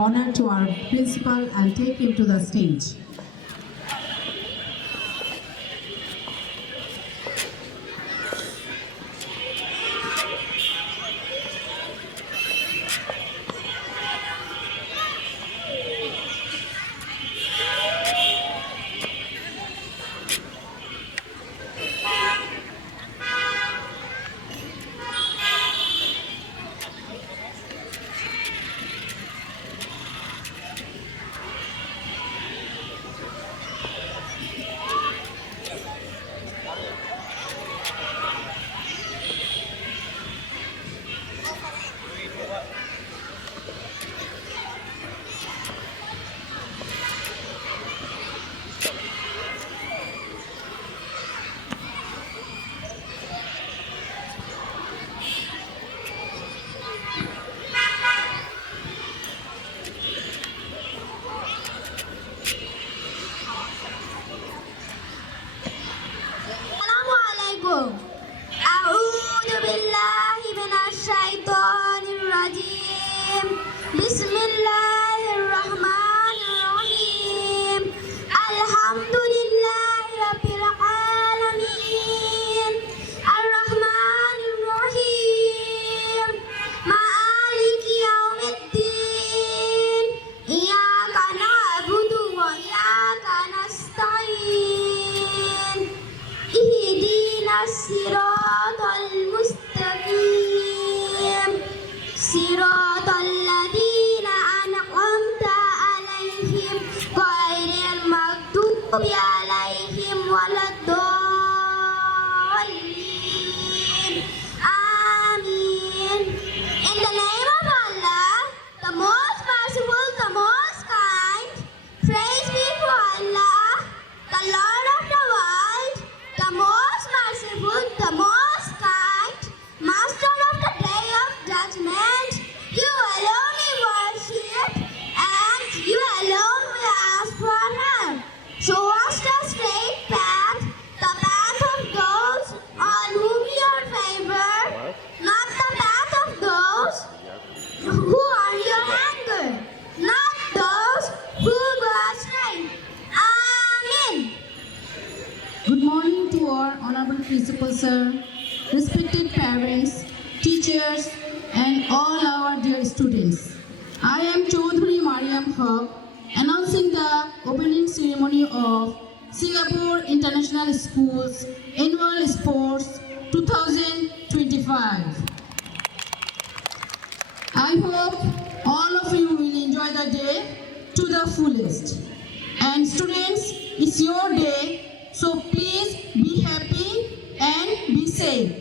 Honor to our principal and take him to the stage. أعوذ بالله من الشيطان الرجيم بسم الله الرحمن الرحيم الحمد لله رب العالمين الرحمن الرحيم مالك يوم الدين إياك نعبد وإياك نستعين اهدنا الصراط المستقيم صراط الذين أنعمت عليهم غير المغضوب عليهم ولا الضالين آمين. In the name of Allah, the most merciful, the most kind, praise be for Allah, the Lord of the world, the most merciful, the most kind, master of the day of judgment. You alone we worship and you alone we ask for help. Show us the straight path, the path of those on whom your favor, not the path of those who are your anger, not those who go astray. Amen. Good morning to our honorable principal sir, respected parents, teachers, and all our dear students. I am Chaudhary Mariam Haq, announcing the opening ceremony of Singapore International School's Annual Sports 2025. I hope all of you will enjoy the day to the fullest. And students, it's your day, so please be happy and be safe.